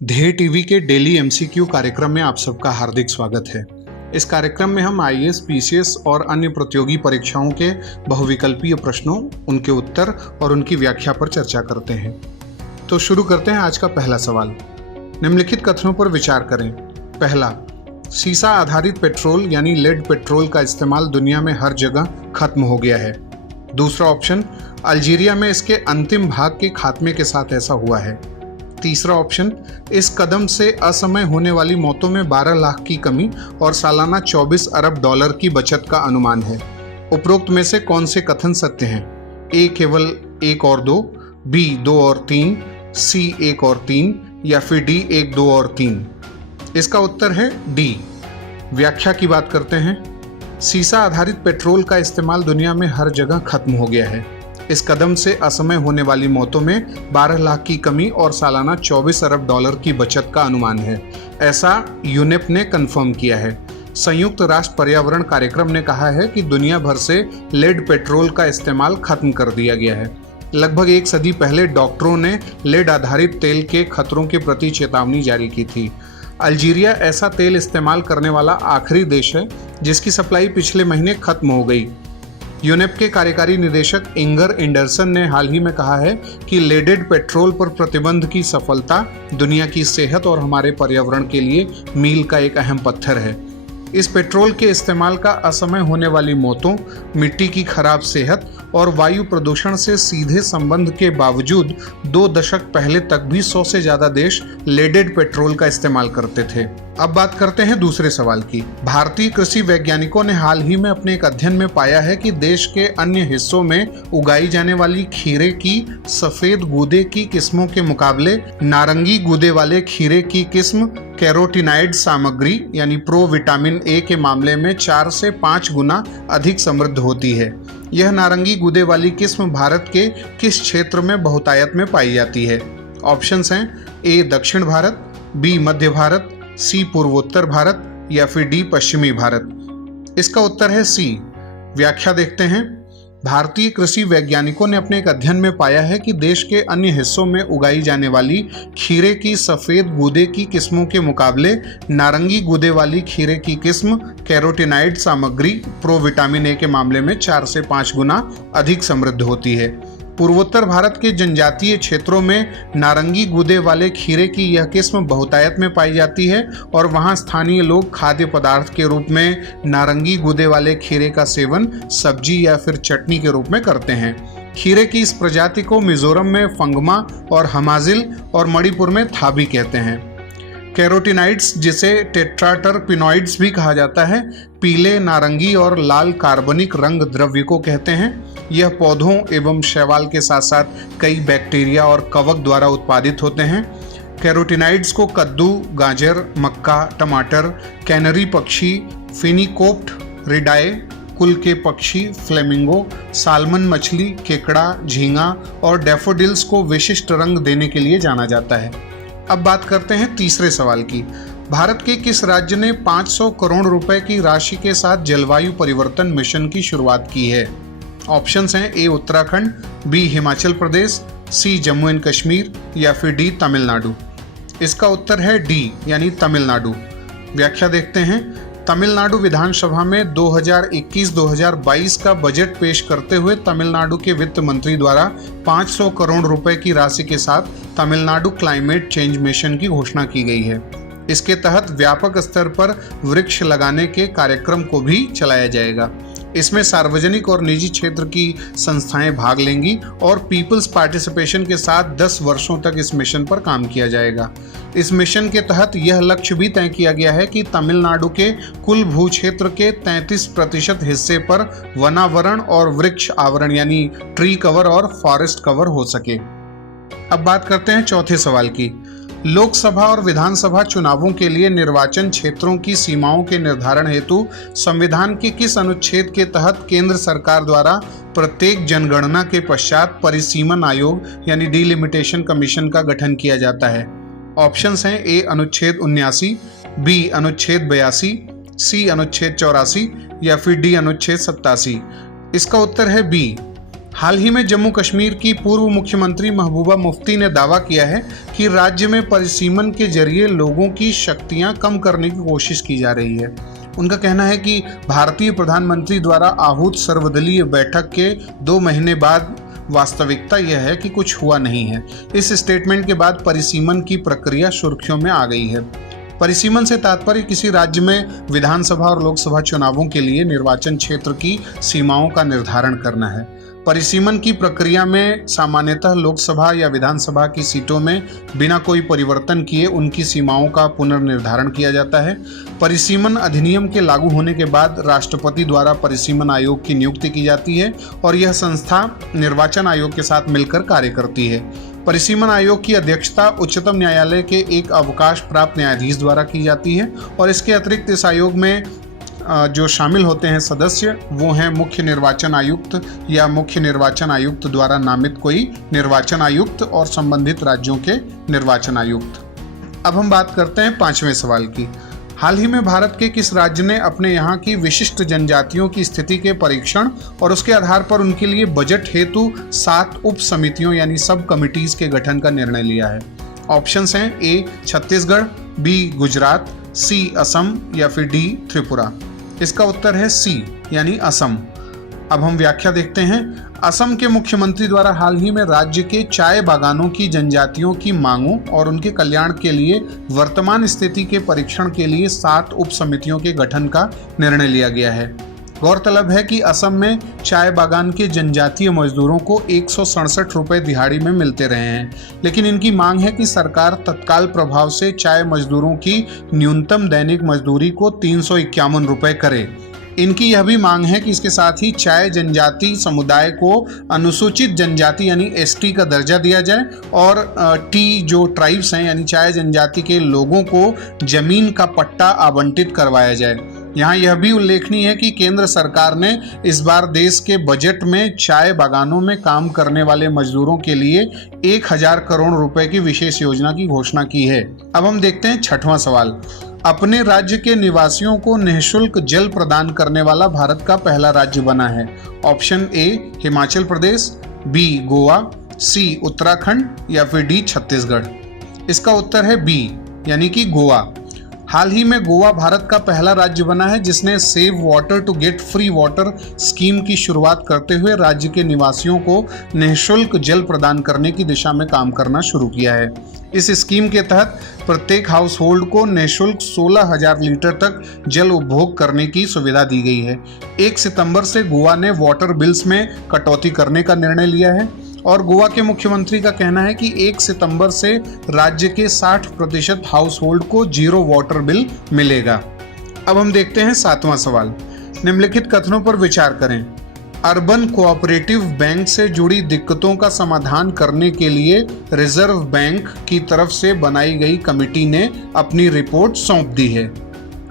ध्येय टीवी के daily MCQ कार्यक्रम में आप सबका हार्दिक स्वागत है। इस कार्यक्रम में हम आईएएस, पीसीएस और अन्य प्रतियोगी परीक्षाओं के बहुविकल्पीय प्रश्नों, उनके उत्तर और उनकी व्याख्या पर चर्चा करते हैं। तो शुरू करते हैं आज का पहला सवाल। निम्नलिखित कथनों पर विचार करें। पहला, सीसा आधारित पेट्रोल यानी लेड पेट्रोल का इस्तेमाल दुनिया में हर जगह खत्म हो गया है। दूसरा ऑप्शन, अल्जीरिया में इसके अंतिम भाग के खात्मे के साथ ऐसा हुआ है। तीसरा ऑप्शन, इस कदम से असमय होने वाली मौतों में 12 लाख की कमी और सालाना 24 अरब डॉलर की बचत का अनुमान है। उपरोक्त में से कौन से कथन सत्य हैं? ए केवल 1 और 2, बी 2 और 3, सी 1 और 3 या फिर डी 1, 2 और 3। इसका उत्तर है डी। व्याख्या की बात करते हैं। सीसा आधारित पेट्रोल का इस्तेमाल दुनिया में हर जगह खत्म हो गया है। इस कदम से असमय होने वाली मौतों में 12 लाख की कमी और सालाना 24 अरब डॉलर की बचत का अनुमान है, ऐसा यूनेप ने कंफर्म किया है। संयुक्त राष्ट्र पर्यावरण कार्यक्रम ने कहा है कि दुनिया भर से लेड पेट्रोल का इस्तेमाल खत्म कर दिया गया है। लगभग 1 सदी पहले डॉक्टरों ने लेड आधारित तेल के खतरों के प्रति चेतावनी जारी की थी। अल्जीरिया ऐसा तेल इस्तेमाल करने वाला आखिरी देश है जिसकी सप्लाई पिछले महीने खत्म हो गई। यूनेप के कार्यकारी निदेशक इंगर एंडरसन ने हाल ही में कहा है कि लेडेड पेट्रोल पर प्रतिबंध की सफलता दुनिया की सेहत और हमारे पर्यावरण के लिए मील का एक अहम पत्थर है। इस पेट्रोल के इस्तेमाल का असमय होने वाली मौतों, मिट्टी की खराब सेहत और वायु प्रदूषण से सीधे संबंध के बावजूद 2 दशक पहले तक भी 100 से ज्यादा देश लेडेड पेट्रोल का इस्तेमाल करते थे। अब बात करते हैं दूसरे सवाल की। भारतीय कृषि वैज्ञानिकों ने हाल ही में अपने एक अध्ययन में पाया है कि देश के अन्य हिस्सों में उगाई जाने वाली खीरे की सफेद गूदे की किस्मों के मुकाबले नारंगी गूदे वाले खीरे की किस्म कैरोटीनॉइड सामग्री यानी प्रो विटामिन ए के मामले में 4 से 5 गुना अधिक समृद्ध होती है। यह नारंगी गूदे वाली किस्म भारत के किस क्षेत्र में बहुतायत में पाई जाती है? ऑप्शंस हैं ए दक्षिण भारत, बी मध्य भारत, सी पूर्वोत्तर भारत या फिर डी पश्चिमी भारत। इसका उत्तर है सी। व्याख्या देखते हैं। भारतीय कृषि वैज्ञानिकों ने अपने एक अध्ययन में पाया है कि देश के अन्य हिस्सों में उगाई जाने वाली खीरे की सफेद गूदे की किस्मों के मुकाबले नारंगी गूदे वाली खीरे की किस्म कैरोटीनॉइड सामग्री प्रो विटामिन ए के मामले में 4 से 5 गुना अधिक समृद्ध होती है। पूर्वोत्तर भारत के जनजातीय क्षेत्रों में नारंगी गूदे वाले खीरे की यह किस्म बहुतायत में पाई जाती है और वहां स्थानीय लोग खाद्य पदार्थ के रूप में नारंगी गूदे वाले खीरे का सेवन सब्जी या फिर चटनी के रूप में करते हैं। खीरे की इस प्रजाति को मिजोरम में फंगमा और हमाजिल और मणिपुर में थाबी कहते हैं। कैरोटीनॉइड्स, जिसे टेट्राटरपिनॉइड्स भी कहा जाता है, पीले, नारंगी और लाल कार्बनिक रंग द्रव्य को कहते हैं। यह पौधों एवं शैवाल के साथ साथ कई बैक्टीरिया और कवक द्वारा उत्पादित होते हैं। कैरोटीनॉइड्स को कद्दू, गाजर, मक्का, टमाटर, कैनरी पक्षी, फिनिकोप्ट रिडाए कुल के पक्षी, फ्लेमिंगो, साल्मन मछली, केकड़ा, झींगा और डैफोडिल्स को विशिष्ट रंग देने के लिए जाना जाता है। अब बात करते हैं तीसरे सवाल की। भारत के किस राज्य ने 500 करोड़ रुपए की राशि के साथ जलवायु परिवर्तन मिशन की शुरुआत की है? ऑप्शंस हैं A Uttarakhand, B Himachal Pradesh, C Jammu and Kashmir या फिर डी तमिलनाडु। इसका उत्तर है डी यानी तमिलनाडु। व्याख्या देखते हैं। तमिलनाडु विधानसभा में 2021-2022 का बजट पेश करते हुए तमिलनाडु के वित्त मंत्री द्वारा 500 करोड़ रुपए की राशि के साथ तमिलनाडु क्लाइमेट चेंज मिशन की घोषणा की गई है। इसके तहत व्यापक स्तर पर वृक्ष लगाने के कार्यक्रम को भी चलाया जाएगा। इसमें सार्वजनिक और निजी क्षेत्र की संस्थाएं भाग लेंगी और पीपल्स पार्टिसिपेशन के साथ 10 वर्षों तक इस मिशन पर काम किया जाएगा। इस मिशन के तहत यह लक्ष्य भी तय किया गया है कि तमिलनाडु के कुल भू क्षेत्र के 33% हिस्से पर वनावरण और वृक्ष आवरण यानी ट्री कवर और फॉरेस्ट कवर हो सके। अब बात करते हैं चौथे सवाल की। लोकसभा और विधानसभा चुनावों के लिए निर्वाचन क्षेत्रों की सीमाओं के निर्धारण हेतु संविधान के किस अनुच्छेद के तहत केंद्र सरकार द्वारा प्रत्येक जनगणना के पश्चात परिसीमन आयोग यानी डिलिमिटेशन कमीशन का गठन किया जाता है? ऑप्शंस हैं ए अनुच्छेद 79, बी अनुच्छेद 82, सी अनुच्छेद 84 या फिर डी अनुच्छेद 87। इसका उत्तर है बी। हाल ही में जम्मू कश्मीर की पूर्व मुख्यमंत्री महबूबा मुफ्ती ने दावा किया है कि राज्य में परिसीमन के जरिए लोगों की शक्तियां कम करने की कोशिश की जा रही है। उनका कहना है कि भारतीय प्रधानमंत्री द्वारा आहूत सर्वदलीय बैठक के 2 महीने बाद वास्तविकता यह है कि कुछ हुआ नहीं है। इस स्टेटमेंट के बाद परिसीमन की प्रक्रिया सुर्खियों में आ गई है। परिसीमन से तात्पर्य किसी राज्य में विधानसभा और लोकसभा चुनावों के लिए निर्वाचन क्षेत्र की सीमाओं का निर्धारण करना है। परिसीमन की प्रक्रिया में सामान्यतः लोकसभा या विधानसभा की सीटों में बिना कोई परिवर्तन किए उनकी सीमाओं का पुनर्निर्धारण किया जाता है। परिसीमन अधिनियम के लागू होने के बाद राष्ट्रपति द्वारा परिसीमन आयोग की नियुक्ति की जाती है और यह संस्था निर्वाचन आयोग के साथ मिलकर कार्य करती है। परिसीमन आयोग की अध्यक्षता उच्चतम न्यायालय के एक अवकाश प्राप्त न्यायाधीश द्वारा की जाती है और इसके अतिरिक्त इस आयोग में जो शामिल होते हैं सदस्य वो हैं मुख्य निर्वाचन आयुक्त या मुख्य निर्वाचन आयुक्त द्वारा नामित कोई निर्वाचन आयुक्त और संबंधित राज्यों के निर्वाचन आयुक्त। अब हम बात करते हैं 5वें सवाल की। हाल ही में भारत के किस राज्य ने अपने यहाँ की विशिष्ट जनजातियों की स्थिति के परीक्षण और उसके आधार पर उनके लिए बजट हेतु 7 उप समितियों यानी सब कमिटीज के गठन का निर्णय लिया है? ऑप्शंस हैं ए छत्तीसगढ़, बी गुजरात, सी असम या फिर डी त्रिपुरा। इसका उत्तर है सी यानी असम। अब हम व्याख्या देखते हैं। असम के मुख्यमंत्री द्वारा हाल ही में राज्य के चाय बागानों की जनजातियों की मांगों और उनके कल्याण के लिए वर्तमान स्थिति के परीक्षण के लिए 7 उप समितियों के गठन का निर्णय लिया गया है। गौरतलब है कि असम में चाय बागान के जनजातीय मजदूरों को 167 रुपये दिहाड़ी में मिलते रहे हैं, लेकिन इनकी मांग है कि सरकार तत्काल प्रभाव से चाय मजदूरों की न्यूनतम दैनिक मजदूरी को 351 रुपये करे। इनकी यह भी मांग है कि इसके साथ ही चाय जनजाति समुदाय को अनुसूचित जनजाति यानी एसटी का दर्जा दिया जाए और टी जो ट्राइब्स हैं यानी चाय जनजाति के लोगों को जमीन का पट्टा आवंटित करवाया जाए। यहाँ यह भी उल्लेखनीय है कि केंद्र सरकार ने इस बार देश के बजट में चाय बागानों में काम करने वाले मजदूरों के लिए 1000 करोड़ रुपए की विशेष योजना की घोषणा की है। अब हम देखते हैं 6वां सवाल। अपने राज्य के निवासियों को निःशुल्क जल प्रदान करने वाला भारत का पहला राज्य बना है। Option A Himachal Pradesh, B Goa, C Uttarakhand या फिर डी छत्तीसगढ़। इसका उत्तर है बी यानी कि गोवा। हाल ही में गोवा भारत का पहला राज्य बना है जिसने save water to get free water scheme की शुरुआत करते हुए राज्य के निवासियों को निःशुल्क जल प्रदान करने की दिशा में काम करना शुरू किया है। इस स्कीम के तहत प्रत्येक हाउस होल्ड को निःशुल्क 16,000 लीटर तक जल उपभोग करने की सुविधा दी गई है। 1 सितंबर से गोवा ने वाटर बिल्स में कटौती करने का निर्णय लिया है और गोवा के मुख्यमंत्री का कहना है कि 1 सितंबर से राज्य के 60% हाउस होल्ड को 0 वाटर बिल मिलेगा। अब हम देखते हैं 7वां सवाल। निम्नलिखित कथनों पर विचार करें। अर्बन कोऑपरेटिव बैंक से जुड़ी दिक्कतों का समाधान करने के लिए रिजर्व बैंक की तरफ से बनाई गई कमेटी ने अपनी रिपोर्ट सौंप दी है।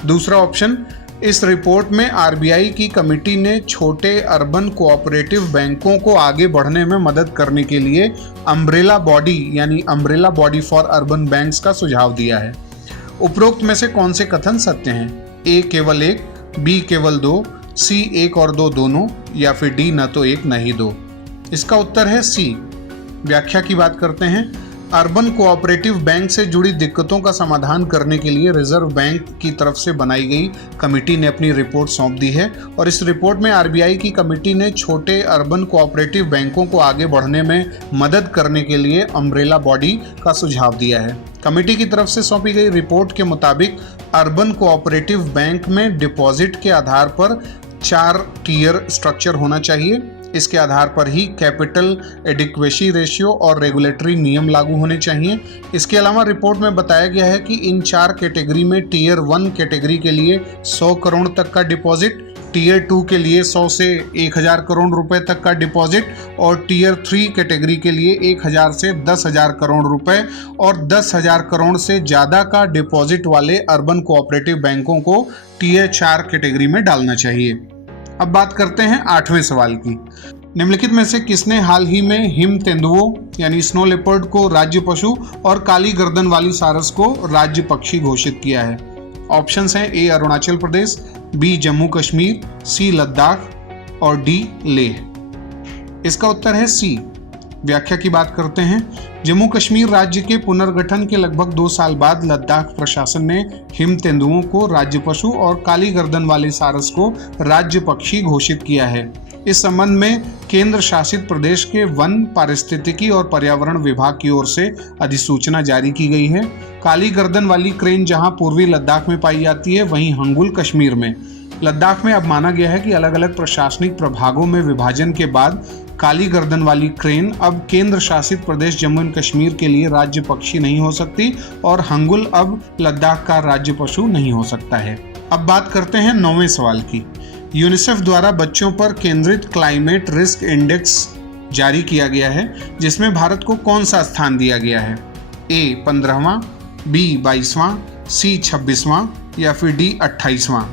दूसरा ऑप्शन, इस रिपोर्ट में आरबीआई की कमेटी ने छोटे अर्बन कोऑपरेटिव बैंकों को आगे बढ़ने में मदद करने के लिए अम्ब्रेला बॉडी यानी umbrella body for urban banks का सुझाव दिया है। उपरोक्त में से कौन से कथन सत्य हैं? ए केवल 1, बी केवल 2, सी 1 और 2 दोनों या फिर डी न तो 1 न ही 2। इसका उत्तर है सी। व्याख्या की बात करते हैं। अर्बन कोऑपरेटिव बैंक से जुड़ी दिक्कतों का समाधान करने के लिए रिजर्व बैंक की तरफ से बनाई गई कमेटी ने अपनी रिपोर्ट सौंप दी है और इस रिपोर्ट में आरबीआई की कमेटी ने छोटे अर्बन कोऑपरेटिव बैंकों को आगे बढ़ने में मदद करने के लिए अम्ब्रेला बॉडी का सुझाव दिया है। कमेटी की तरफ से सौंपी गई रिपोर्ट के मुताबिक अर्बन कोऑपरेटिव बैंक में डिपॉजिट के आधार पर 4 टियर स्ट्रक्चर होना चाहिए। इसके आधार पर ही कैपिटल एडिक्वेसी रेशियो और रेगुलेटरी नियम लागू होने चाहिए। इसके अलावा रिपोर्ट में बताया गया है कि इन 4 कैटेगरी में टियर 1 कैटेगरी के लिए 100 करोड़ तक का डिपॉजिट, टियर 2 के लिए 100 से 1000 करोड़ रुपए तक का डिपॉजिट और टियर 3 कैटेगरी के लिए 1000 से 10,000 करोड़ रुपए और 10,000 करोड़ से ज़्यादा का डिपॉजिट वाले अर्बन कोऑपरेटिव बैंकों को टियर 4 कैटेगरी में डालना चाहिए। अब बात करते हैं 8वें सवाल की। निम्नलिखित में से किसने हाल ही में हिम तेंदुओं यानी स्नो लेपर्ड को राज्य पशु और काली गर्दन वाली सारस को राज्य पक्षी घोषित किया है? ऑप्शंस हैं ए अरुणाचल प्रदेश, बी जम्मू कश्मीर, सी लद्दाख और डी लेह। इसका उत्तर है सी। व्याख्या की बात करते हैं। जम्मू कश्मीर राज्य के पुनर्गठन के लगभग 2 साल बाद लद्दाख प्रशासन ने हिम तेंदुओं को राज्य पशु और काली गर्दन वाले सारस को राज्य पक्षी घोषित किया है। इस संबंध में केंद्र शासित प्रदेश के वन, पारिस्थितिकी और पर्यावरण विभाग की ओर से अधिसूचना जारी की गई है। काली गर्दन वाली क्रेन जहां पूर्वी लद्दाख में पाई जाती है, वहीं हंगुल कश्मीर में। लद्दाख में अब माना गया है कि अलग अलग प्रशासनिक प्रभागों में विभाजन के बाद काली गर्दन वाली क्रेन अब केंद्र शासित प्रदेश जम्मू एंड कश्मीर के लिए राज्य पक्षी नहीं हो सकती और हंगुल अब लद्दाख का राज्य पशु नहीं हो सकता है। अब बात करते हैं 9वें सवाल की। यूनिसेफ द्वारा बच्चों पर केंद्रित क्लाइमेट रिस्क इंडेक्स जारी किया गया है, जिसमें भारत को कौन सा स्थान दिया गया है? ए 15वां, बी 22वां, सी 26वां या फिर डी 28वां?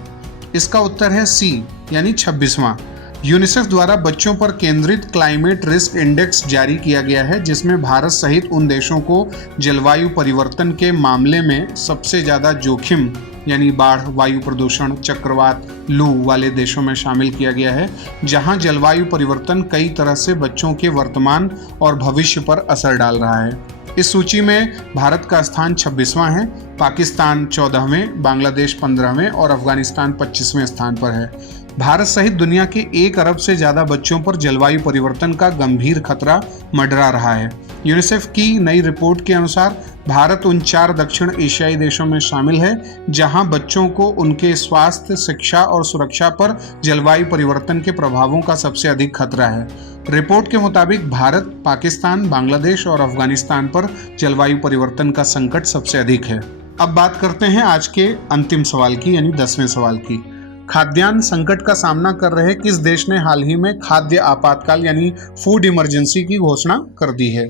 इसका उत्तर है सी यानी 26वां। यूनिसेफ द्वारा बच्चों पर केंद्रित क्लाइमेट रिस्क इंडेक्स जारी किया गया है, जिसमें भारत सहित उन देशों को जलवायु परिवर्तन के मामले में सबसे ज़्यादा जोखिम यानी बाढ़, वायु प्रदूषण, चक्रवात, लू वाले देशों में शामिल किया गया है, जहां जलवायु परिवर्तन कई तरह से बच्चों के वर्तमान और भविष्य पर असर डाल रहा है। इस सूची में भारत का स्थान 26वां है, पाकिस्तान 14वें, बांग्लादेश 15वें और अफगानिस्तान 25वें स्थान पर है। भारत सहित दुनिया के 1 अरब से ज़्यादा बच्चों पर जलवायु परिवर्तन का गंभीर खतरा मंडरा रहा है। यूनिसेफ की नई रिपोर्ट के अनुसार भारत उन 4 दक्षिण एशियाई देशों में शामिल है जहां बच्चों को उनके स्वास्थ्य, शिक्षा और सुरक्षा पर जलवायु परिवर्तन के प्रभावों का सबसे अधिक खतरा है। रिपोर्ट के मुताबिक भारत, पाकिस्तान, बांग्लादेश और अफगानिस्तान पर जलवायु परिवर्तन का संकट सबसे अधिक है। अब बात करते हैं आज के अंतिम सवाल की यानी 10वें सवाल की। खाद्यान्न संकट का सामना कर रहे किस देश ने हाल ही में खाद्य आपातकाल यानी फूड इमरजेंसी की घोषणा कर दी है?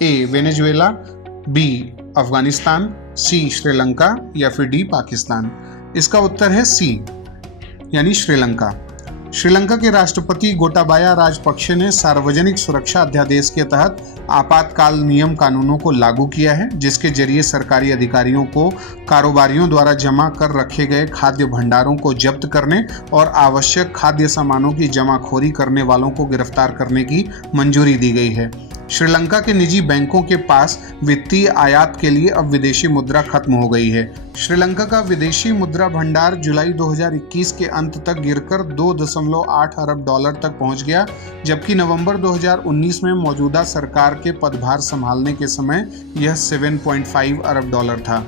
ए वेनेजुएला, बी अफगानिस्तान, सी श्रीलंका या फिर डी पाकिस्तान? इसका उत्तर है सी यानी श्रीलंका। श्रीलंका के राष्ट्रपति गोटाबाया राजपक्षे ने सार्वजनिक सुरक्षा अध्यादेश के तहत आपातकाल नियम कानूनों को लागू किया है, जिसके जरिए सरकारी अधिकारियों को कारोबारियों द्वारा जमा कर रखे गए खाद्य भंडारों को जब्त करने और आवश्यक खाद्य सामानों की जमाखोरी करने वालों को गिरफ्तार करने की मंजूरी दी गई है। श्रीलंका के निजी बैंकों के पास वित्तीय आयात के लिए अब विदेशी मुद्रा खत्म हो गई है। श्रीलंका का विदेशी मुद्रा भंडार जुलाई 2021 के अंत तक गिरकर 2.8 अरब डॉलर तक पहुंच गया, जबकि नवंबर 2019 में मौजूदा सरकार के पदभार संभालने के समय यह 7.5 अरब डॉलर था।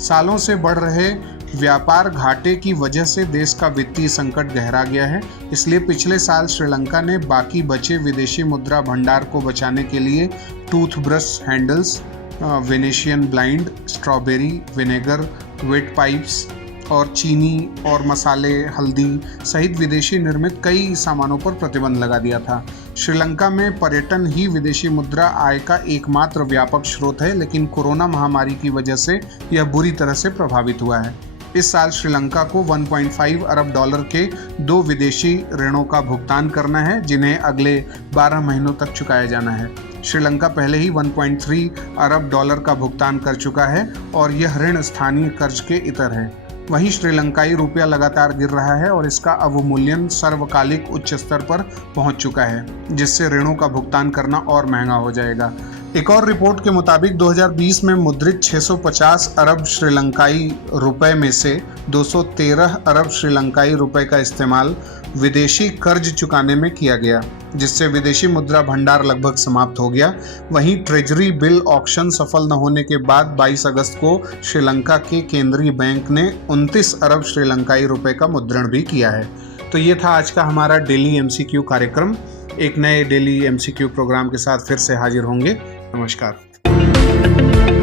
सालों से बढ़ रहे व्यापार घाटे की वजह से देश का वित्तीय संकट गहरा गया है। इसलिए पिछले साल श्रीलंका ने बाकी बचे विदेशी मुद्रा भंडार को बचाने के लिए toothbrush handles, Venetian blind, strawberry vinegar, wet pipes और चीनी और मसाले, हल्दी सहित विदेशी निर्मित कई सामानों पर प्रतिबंध लगा दिया था। श्रीलंका में पर्यटन ही विदेशी मुद्रा आय का एकमात्र व्यापक स्रोत है, लेकिन कोरोना महामारी की वजह से यह बुरी तरह से प्रभावित हुआ है। इस साल श्रीलंका को 1.5 अरब डॉलर के 2 विदेशी ऋणों का भुगतान करना है, जिन्हें अगले 12 महीनों तक चुकाया जाना है। श्रीलंका पहले ही 1.3 अरब डॉलर का भुगतान कर चुका है और यह ऋण स्थानीय कर्ज के इतर है। वहीं श्रीलंकाई रुपया लगातार गिर रहा है और इसका अवमूल्यन सर्वकालिक उच्च स्तर पर पहुंच चुका है, जिससे ऋणों का भुगतान करना और महंगा हो जाएगा। एक और रिपोर्ट के मुताबिक 2020 में मुद्रित 650 अरब श्रीलंकाई रुपए में से 213 अरब श्रीलंकाई रुपए का इस्तेमाल विदेशी कर्ज चुकाने में किया गया, जिससे विदेशी मुद्रा भंडार लगभग समाप्त हो गया। वहीं ट्रेजरी बिल ऑक्शन सफल न होने के बाद 22 अगस्त को श्रीलंका के केंद्रीय बैंक ने 29 अरब श्रीलंकाई रुपए का मुद्रण भी किया है। तो ये था आज का हमारा डेली एमसीक्यू कार्यक्रम। एक नए डेली एमसीक्यू प्रोग्राम के साथ फिर से हाजिर होंगे। नमस्कार।